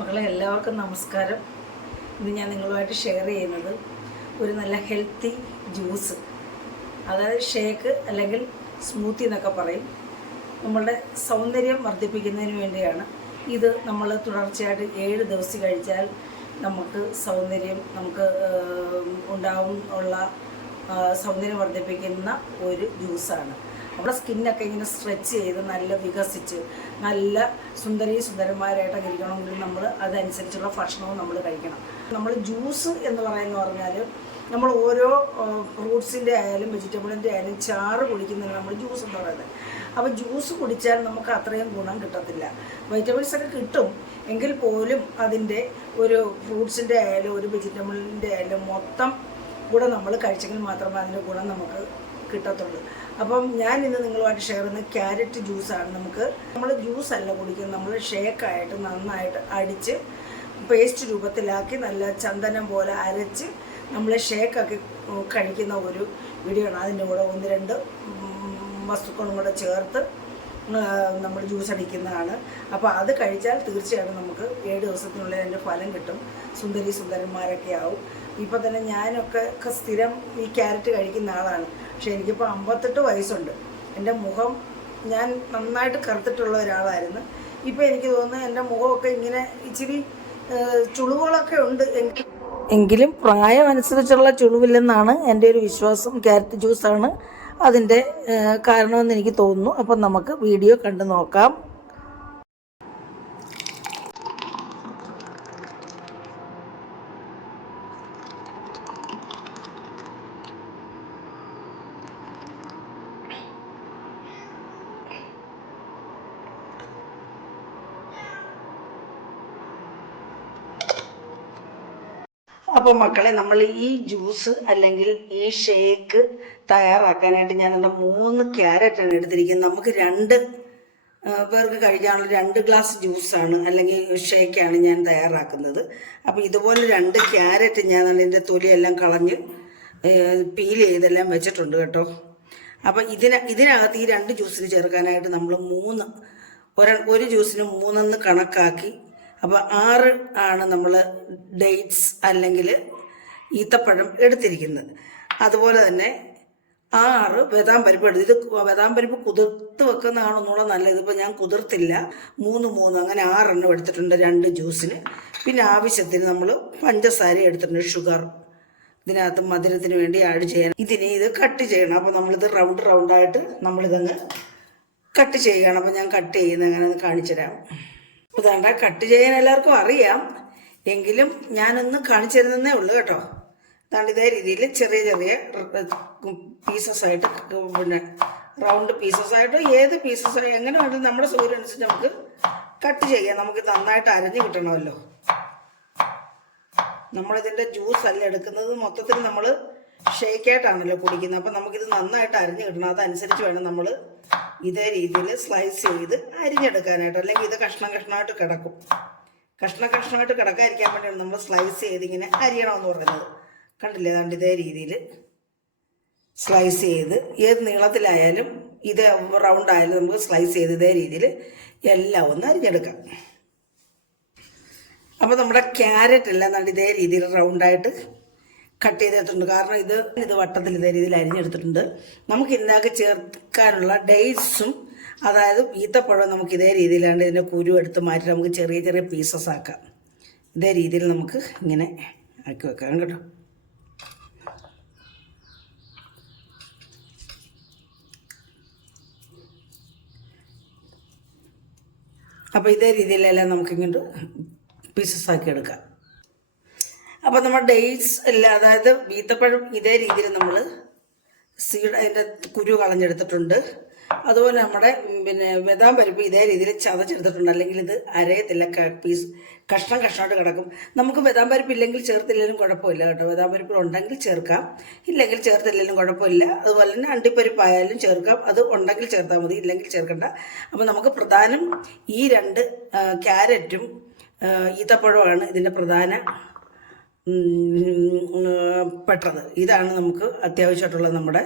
മക്കളെ എല്ലാവർക്കും നമസ്കാരം. ഇത് ഞാൻ നിങ്ങളുമായിട്ട് ഷെയർ ചെയ്യുന്നത് ഒരു നല്ല ഹെൽത്തി ജ്യൂസ്, അതായത് ഷേക്ക് അല്ലെങ്കിൽ സ്മൂത്തി എന്നൊക്കെ പറയും. നമ്മളുടെ സൗന്ദര്യം വർദ്ധിപ്പിക്കുന്നതിന് വേണ്ടിയാണ് ഇത്. നമ്മൾ തുടർച്ചയായിട്ട് 7 ദിവസം കഴിച്ചാൽ നമുക്ക് ഉണ്ടാവും ഉള്ള സൗന്ദര്യം വർദ്ധിപ്പിക്കുന്ന ഒരു ജ്യൂസാണ്. നമ്മുടെ സ്കിന്നൊക്കെ ഇങ്ങനെ സ്ട്രെച്ച് ചെയ്ത് നല്ല വികസിച്ച് നല്ല സുന്ദരന്മാരായിട്ടൊക്കെ ഇരിക്കണമെങ്കിൽ നമ്മൾ അതനുസരിച്ചുള്ള ഭക്ഷണവും നമ്മൾ കഴിക്കണം. നമ്മൾ ജ്യൂസ് എന്ന് പറഞ്ഞാൽ നമ്മൾ ഓരോ ഫ്രൂട്ട്സിൻ്റെ ആയാലും വെജിറ്റബിളിൻ്റെ ആയാലും ചാറ് കുടിക്കുന്നതിന് നമ്മൾ ജ്യൂസ് എന്ന് പറയുന്നത്. അപ്പോൾ ജ്യൂസ് കുടിച്ചാൽ നമുക്ക് അത്രയും ഗുണം കിട്ടത്തില്ല. വൈറ്റമിൻസൊക്കെ കിട്ടും എങ്കിൽ പോലും അതിൻ്റെ ഒരു ഫ്രൂട്ട്സിൻ്റെ ആയാലും ഒരു വെജിറ്റബിളിൻ്റെ ആയാലും മൊത്തം കൂടെ നമ്മൾ കഴിച്ചെങ്കിൽ മാത്രമേ അതിൻ്റെ ഗുണം നമുക്ക് കിട്ടത്തുള്ളൂ. അപ്പം ഞാൻ ഇന്ന് നിങ്ങളുമായിട്ട് ഷെയർ ചെയ്യുന്ന ക്യാരറ്റ് ജ്യൂസാണ്. നമ്മൾ ജ്യൂസ് അല്ല കുടിക്കുന്നത്, നമ്മൾ ഷേക്കായിട്ട് നന്നായിട്ട് അടിച്ച് പേസ്റ്റ് രൂപത്തിലാക്കി നല്ല ചന്ദനം പോലെ അരച്ച് നമ്മൾ ഷേക്കാക്കി കഴിക്കുന്ന ഒരു വീഡിയോ ആണ്. അതിൻ്റെ കൂടെ 1-2 വസ്തുക്കളും കൂടെ ചേർത്ത് നമ്മൾ ജ്യൂസ് അടിക്കുന്നതാണ്. അപ്പോൾ അത് കഴിച്ചാൽ തീർച്ചയായിട്ടും നമുക്ക് 7 ദിവസത്തിനുള്ളിൽ അതിൻ്റെ ഫലം കിട്ടും. സുന്ദരന്മാരൊക്കെ ആവും. ഇപ്പോൾ തന്നെ ഞാനൊക്കെ സ്ഥിരം ഈ ക്യാരറ്റ് കഴിക്കുന്ന ആളാണ്. പക്ഷേ എനിക്കിപ്പോൾ 58 വയസ്സുണ്ട്. എൻ്റെ മുഖം, ഞാൻ നന്നായിട്ട് കറുത്തിട്ടുള്ള ഒരാളായിരുന്നു. ഇപ്പോൾ എനിക്ക് തോന്നുന്നു എൻ്റെ മുഖമൊക്കെ ഇങ്ങനെ ഇച്ചിരി ചുളിവുകളൊക്കെ ഉണ്ട്. എങ്കിലും പ്രായം അനുസരിച്ചുള്ള ചുളിവില്ലെന്നാണ് എൻ്റെ ഒരു വിശ്വാസം. ക്യാരറ്റ് ജ്യൂസാണ് അതിൻ്റെ കാരണമെന്ന് എനിക്ക് തോന്നുന്നു. അപ്പം നമുക്ക് വീഡിയോ കണ്ടു നോക്കാം. അപ്പോൾ മക്കളെ, നമ്മൾ ഈ ജ്യൂസ് അല്ലെങ്കിൽ ഈ ഷേക്ക് തയ്യാറാക്കാനായിട്ട് ഞാൻ 3 ക്യാരറ്റാണ് എടുത്തിരിക്കുന്നത്. നമുക്ക് 2 പേർക്ക് കഴിക്കാനുള്ള 2 ഗ്ലാസ് ജ്യൂസാണ് അല്ലെങ്കിൽ ഷേക്കാണ് ഞാൻ തയ്യാറാക്കുന്നത്. അപ്പോൾ ഇതുപോലെ 2 ക്യാരറ്റ് ഞാൻ അതിൻ്റെ തൊലിയെല്ലാം കളഞ്ഞ് പീൽ ചെയ്തെല്ലാം വെച്ചിട്ടുണ്ട് കേട്ടോ. അപ്പോൾ ഇതിനകത്ത് ഈ 2 ജ്യൂസിന് ചേർക്കാനായിട്ട് നമ്മൾ ഒരു ജ്യൂസിന് 3 കണക്കാക്കി, അപ്പോൾ 6 ആണ് നമ്മൾ ഡേറ്റ്സ് അല്ലെങ്കിൽ ഈത്തപ്പഴം എടുത്തിരിക്കുന്നത്. അതുപോലെ തന്നെ 6 ബദാം പരിപ്പ് എടുത്തു. ഇത് ബദാം പരിപ്പ് കുതിർത്ത് വെക്കുന്നതാണ് ഒന്നുകൂടെ നല്ലത്. ഇപ്പോൾ ഞാൻ കുതിർത്തില്ല. 3 അങ്ങനെ 6 എണ്ണം എടുത്തിട്ടുണ്ട് 2 ജ്യൂസിന്. പിന്നെ ആവശ്യത്തിന് നമ്മൾ പഞ്ചസാര എടുത്തിട്ടുണ്ട്, ഷുഗർ ഇതിനകത്ത് മധുരത്തിന് വേണ്ടി ആഡ് ചെയ്യണം. ഇത് കട്ട് ചെയ്യണം. അപ്പോൾ നമ്മളിത് റൗണ്ടായിട്ട് നമ്മളിതങ്ങ് കട്ട് ചെയ്യുകയാണ്. അപ്പോൾ ഞാൻ കട്ട് ചെയ്യുന്നത് അങ്ങനെ ഒന്ന് കാണിച്ചു തരാം. ഇതാണ്ട കട്ട് ചെയ്യാൻ എല്ലാവർക്കും അറിയാം, എങ്കിലും ഞാനൊന്ന് കാണിച്ചു തരുന്നതേ ഉള്ളൂ കേട്ടോ. അതാണ്ട് ഇതേ രീതിയിൽ ചെറിയ പീസസ് ആയിട്ട്, പിന്നെ റൗണ്ട് പീസസ് ആയിട്ടോ ഏത് പീസസ് എങ്ങനെ വേണമെങ്കിലും നമ്മുടെ സൗകര്യം അനുസരിച്ച് നമുക്ക് കട്ട് ചെയ്യാം. നമുക്ക് നന്നായിട്ട് അരഞ്ഞു കിട്ടണമല്ലോ. നമ്മളിതിൻ്റെ ജ്യൂസ് അല്ല എടുക്കുന്നത്, മൊത്തത്തിൽ നമ്മൾ ഷേക്കായിട്ടാണല്ലോ കുടിക്കുന്നത്. അപ്പം നമുക്കിത് നന്നായിട്ട് അരിഞ്ഞു കിട്ടണം. അതനുസരിച്ച് വേണം നമ്മൾ ഇതേ രീതിയിൽ സ്ലൈസ് ചെയ്ത് അരിഞ്ഞെടുക്കാനായിട്ട്. അല്ലെങ്കിൽ ഇത് കഷ്ണമായിട്ട് കിടക്കും. കഷ്ണമായിട്ട് കിടക്കാതിരിക്കാൻ വേണ്ടിയാണ് നമ്മൾ സ്ലൈസ് ചെയ്ത് ഇങ്ങനെ അരിയണമെന്ന് പറയുന്നത്. കണ്ടില്ലേ? ഏതാണ്ട് ഇതേ രീതിയിൽ സ്ലൈസ് ചെയ്ത് ഏത് നീളത്തിലായാലും ഇത് റൗണ്ടായാലും നമുക്ക് സ്ലൈസ് ചെയ്ത് ഇതേ രീതിയിൽ എല്ലാം ഒന്ന് അരിഞ്ഞെടുക്കാം. അപ്പോൾ നമ്മുടെ ക്യാരറ്റ് എല്ലാം നല്ല ഇതേ രീതിയിൽ റൗണ്ടായിട്ട് കട്ട് ചെയ്തെടുത്തിട്ടുണ്ട്. കാരണം ഇത് വട്ടത്തിൽ ഇതേ രീതിയിൽ അരിഞ്ഞെടുത്തിട്ടുണ്ട്. നമുക്ക് ഇതിനകത്ത് ചേർക്കാനുള്ള ഡേറ്റ്സും, അതായത് ഈത്തപ്പഴം, നമുക്ക് ഇതേ രീതിയിലാണ് ഇതിൻ്റെ കുരു എടുത്ത് മാറ്റി നമുക്ക് ചെറിയ പീസസ് ആക്കാം. ഇതേ രീതിയിൽ നമുക്ക് ഇങ്ങനെ ആക്കി വെക്കാം കേട്ടോ. അപ്പോൾ ഇതേ രീതിയിലെല്ലാം നമുക്കിങ്ങോട്ട് പീസസ് ആക്കി എടുക്കാം. അപ്പോൾ നമ്മൾ ഡേറ്റ്സ് എല്ലാം, അതായത് ഈത്തപ്പഴം ഇതേ രീതിയിൽ നമ്മൾ അതിൻ്റെ കുരു കളഞ്ഞെടുത്തിട്ടുണ്ട്. അതുപോലെ നമ്മുടെ ബദാം പരിപ്പ് ഇതേ രീതിയിൽ ചതച്ചെടുത്തിട്ടുണ്ട്. അല്ലെങ്കിൽ ഇത് അരയത്തില്ല, കഷ്ണമായിട്ട് കിടക്കും. നമുക്ക് ബദാം പരിപ്പ് ഇല്ലെങ്കിൽ ചേർത്തില്ലെങ്കിലും കുഴപ്പമില്ല കേട്ടോ. ബദാം പരിപ്പ് ഉണ്ടെങ്കിൽ ചേർക്കാം, ഇല്ലെങ്കിൽ ചേർത്തില്ലെങ്കിലും കുഴപ്പമില്ല. അതുപോലെ തന്നെ അണ്ടിപ്പരിപ്പായാലും ചേർക്കാം. അത് ഉണ്ടെങ്കിൽ ചേർത്താൽ മതി, ഇല്ലെങ്കിൽ ചേർക്കണ്ട. അപ്പോൾ നമുക്ക് പ്രധാനം ഈ 2 ക്യാരറ്റും ഈത്തപ്പഴമാണ് ഇതിൻ്റെ പ്രധാന പെട്ടത്. ഇതാണ് നമുക്ക് അത്യാവശ്യമായിട്ടുള്ള നമ്മുടെ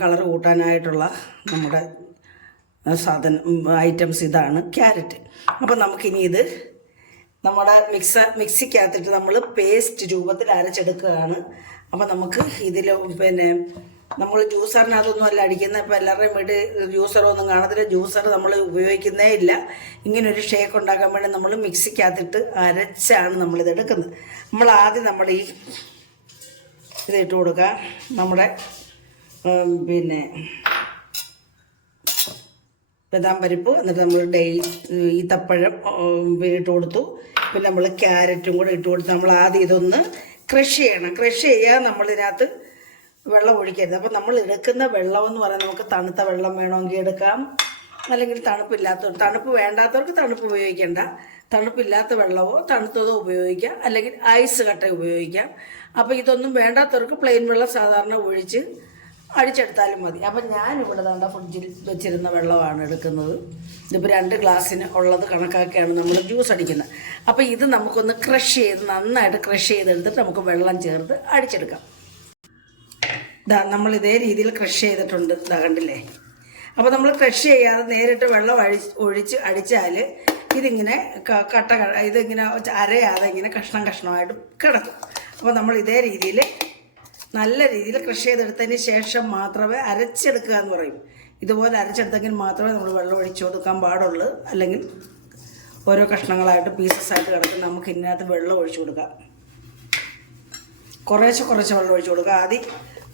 കളർ കൂട്ടാനായിട്ടുള്ള നമ്മുടെ ഐറ്റംസ്. ഇതാണ് ക്യാരറ്റ്. അപ്പോൾ നമുക്കിനി ഇത് നമ്മുടെ മിക്സിക്കകത്തിട്ട് നമ്മൾ പേസ്റ്റ് രൂപത്തിൽ അരച്ചെടുക്കുകയാണ്. അപ്പോൾ നമുക്ക് ഇതിൽ പിന്നെ നമ്മൾ ജ്യൂസറിനകത്തൊന്നും അല്ല അടിക്കുന്നത്. ഇപ്പോൾ എല്ലാവരുടെയും വീട്ടിൽ ജ്യൂസറൊന്നും കാണത്തില്ല. ജ്യൂസർ നമ്മൾ ഉപയോഗിക്കുന്നേ ഇല്ല. ഇങ്ങനൊരു ഷേക്ക് ഉണ്ടാക്കാൻ വേണ്ടി നമ്മൾ മിക്സിക്കകത്തിട്ട് അരച്ചാണ് നമ്മളിത് എടുക്കുന്നത്. നമ്മൾ ആദ്യം ഇതിട്ട് കൊടുക്കുക. നമ്മുടെ പിന്നെ ബദാം പരിപ്പ്, എന്നിട്ട് നമ്മൾ ഈത്തപ്പഴം ഇട്ട് കൊടുത്തു. പിന്നെ നമ്മൾ ക്യാരറ്റും കൂടെ ഇട്ട് കൊടുത്ത് നമ്മൾ ആദ്യം ഇതൊന്ന് ക്രഷ് ചെയ്യണം. ക്രഷ് ചെയ്യാൻ നമ്മളിതിനകത്ത് വെള്ളം ഒഴിക്കരുത്. അപ്പോൾ നമ്മൾ എടുക്കുന്ന വെള്ളം എന്ന് പറയുന്നത് നമുക്ക് തണുത്ത വെള്ളം വേണമെങ്കിൽ എടുക്കാം, അല്ലെങ്കിൽ തണുപ്പ് വേണ്ടാത്തവർക്ക് തണുപ്പ് ഉപയോഗിക്കേണ്ട. തണുപ്പില്ലാത്ത വെള്ളമോ തണുത്തതോ ഉപയോഗിക്കാം, അല്ലെങ്കിൽ ഐസ് കട്ട ഉപയോഗിക്കാം. അപ്പോൾ ഇതൊന്നും വേണ്ടാത്തവർക്ക് പ്ലെയിൻ വെള്ളം സാധാരണ ഒഴിച്ച് അടിച്ചെടുത്താലും മതി. അപ്പം ഞാനിവിടെ ദാണ്ട ഫ്രിഡ്ജിൽ വെച്ചിരുന്ന വെള്ളമാണ് എടുക്കുന്നത്. ഇതിപ്പോൾ 2 ഗ്ലാസ്സിന് ഉള്ളത് കണക്കാക്കിയാണ് നമ്മൾ ജ്യൂസ് അടിക്കുന്നത്. അപ്പോൾ ഇത് നമുക്കൊന്ന് നന്നായിട്ട് ക്രഷ് ചെയ്തെടുത്തിട്ട് നമുക്ക് വെള്ളം ചേർത്ത് അടിച്ചെടുക്കാം. നമ്മൾ ഇതേ രീതിയിൽ ക്രഷ് ചെയ്തിട്ടുണ്ട്. കണ്ടില്ലേ? അപ്പോൾ നമ്മൾ ക്രഷ് ചെയ്യാതെ നേരിട്ട് വെള്ളം ഒഴിച്ച് അടിച്ചാൽ ഇതിങ്ങനെ ഇതിങ്ങനെ അരയാതെ ഇങ്ങനെ കഷ്ണമായിട്ട് കിടക്കും. അപ്പോൾ നമ്മൾ ഇതേ രീതിയിൽ നല്ല രീതിയിൽ ക്രഷ് ചെയ്തെടുത്തതിന് ശേഷം മാത്രമേ അരച്ചെടുക്കുക എന്ന് പറയും. ഇതുപോലെ അരച്ചെടുത്തെങ്കിൽ മാത്രമേ നമ്മൾ വെള്ളം ഒഴിച്ചു കൊടുക്കാൻ പാടുള്ളൂ. അല്ലെങ്കിൽ ഓരോ കഷ്ണങ്ങളായിട്ട് പീസസായിട്ട് കിടക്കും. നമുക്ക് ഇതിനകത്ത് വെള്ളം ഒഴിച്ചു കൊടുക്കാം. കുറച്ച് വെള്ളം ഒഴിച്ചു കൊടുക്കുക. ആദ്യം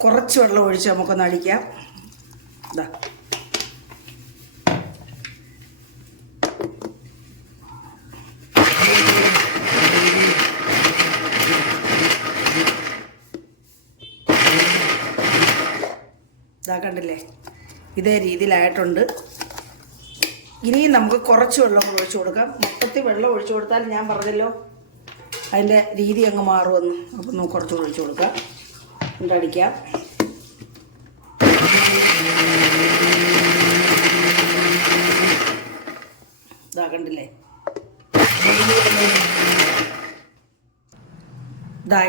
കുറച്ച് വെള്ളം ഒഴിച്ച് നമുക്കൊന്ന് അടിക്കാം. കണ്ടില്ലേ? ഇതേ രീതിയിലായിട്ടുണ്ട്. ഇനിയും നമുക്ക് കുറച്ച് വെള്ളം കൂടെ ഒഴിച്ചു കൊടുക്കാം. മൊത്തത്തിൽ വെള്ളം ഒഴിച്ചു കൊടുത്താൽ ഞാൻ പറഞ്ഞല്ലോ അതിൻ്റെ രീതി അങ്ങ് മാറുമെന്ന്. അപ്പം നമുക്ക് കുറച്ചുകൂടെ ഒഴിച്ചു കൊടുക്കാം. അടിക്കാം. കണ്ടില്ലേ?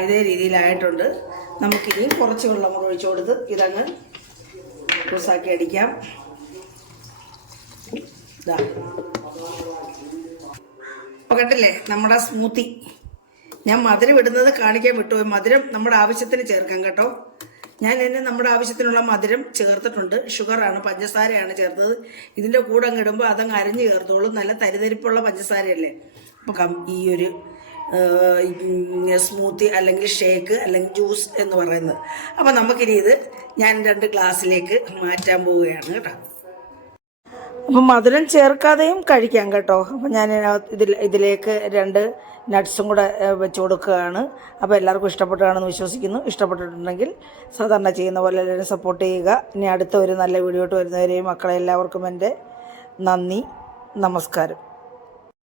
ഇതേ രീതിയിലായിട്ടുണ്ട്. നമുക്കിനിയും കുറച്ച് വെള്ളം കൂടെ ഒഴിച്ചു കൊടുത്ത് ഇതങ്ങ് ജ്യൂസാക്കി അടിക്കാം. കണ്ടില്ലേ നമ്മുടെ സ്മൂത്തി? ഞാൻ മധുരം ഇടുന്നത് കാണിക്കാൻ വിട്ടുപോയി. മധുരം നമ്മുടെ ആവശ്യത്തിന് ചേർക്കാം കേട്ടോ. ഞാൻ നമ്മുടെ ആവശ്യത്തിനുള്ള മധുരം ചേർത്തിട്ടുണ്ട്. ഷുഗറാണ്, പഞ്ചസാരയാണ് ചേർത്തത്. ഇതിൻ്റെ കൂടെ അങ്ങ് ഇടുമ്പോൾ അതങ്ങ് അരിഞ്ഞ് ചേർത്തോളൂ. നല്ല തരിതരിപ്പുള്ള പഞ്ചസാരയല്ലേ. അപ്പം ഈ ഒരു സ്മൂത്തി അല്ലെങ്കിൽ ഷേക്ക് അല്ലെങ്കിൽ ജ്യൂസ് എന്ന് പറയുന്നത്. അപ്പം നമുക്കിനി ഇത് ഞാൻ 2 ഗ്ലാസ്സിലേക്ക് മാറ്റാൻ പോവുകയാണ് കേട്ടോ. അപ്പം മധുരം ചേർക്കാതെയും കഴിക്കാം കേട്ടോ. അപ്പം ഞാൻ ഇതിലേക്ക് 2 നട്ട്സും കൂടെ വെച്ച് കൊടുക്കുകയാണ്. അപ്പോൾ എല്ലാവർക്കും ഇഷ്ടപ്പെട്ടാണെന്ന് വിശ്വസിക്കുന്നു. ഇഷ്ടപ്പെട്ടിട്ടുണ്ടെങ്കിൽ സാധാരണ ചെയ്യുന്ന പോലെ എല്ലാവരും സപ്പോർട്ട് ചെയ്യുക. ഇനി അടുത്ത ഒരു നല്ല വീഡിയോ ആയിട്ട് വരുന്നവരെയും മക്കളെ എല്ലാവർക്കും എൻ്റെ നന്ദി, നമസ്കാരം.